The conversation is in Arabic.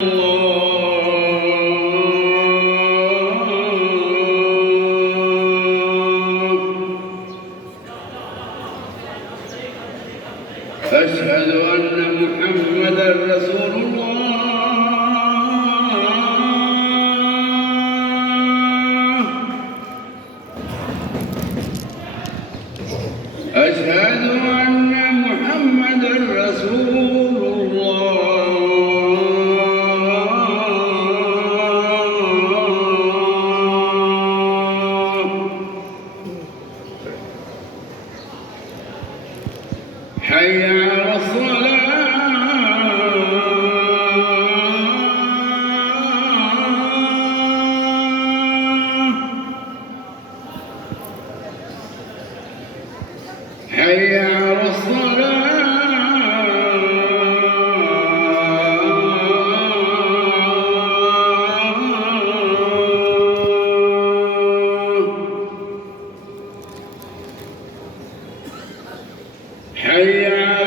أشهد أن محمدًا رسول الله. أشهد أن محمدًا رسول الله. حي على الصلاة. حي على الصلاة. حي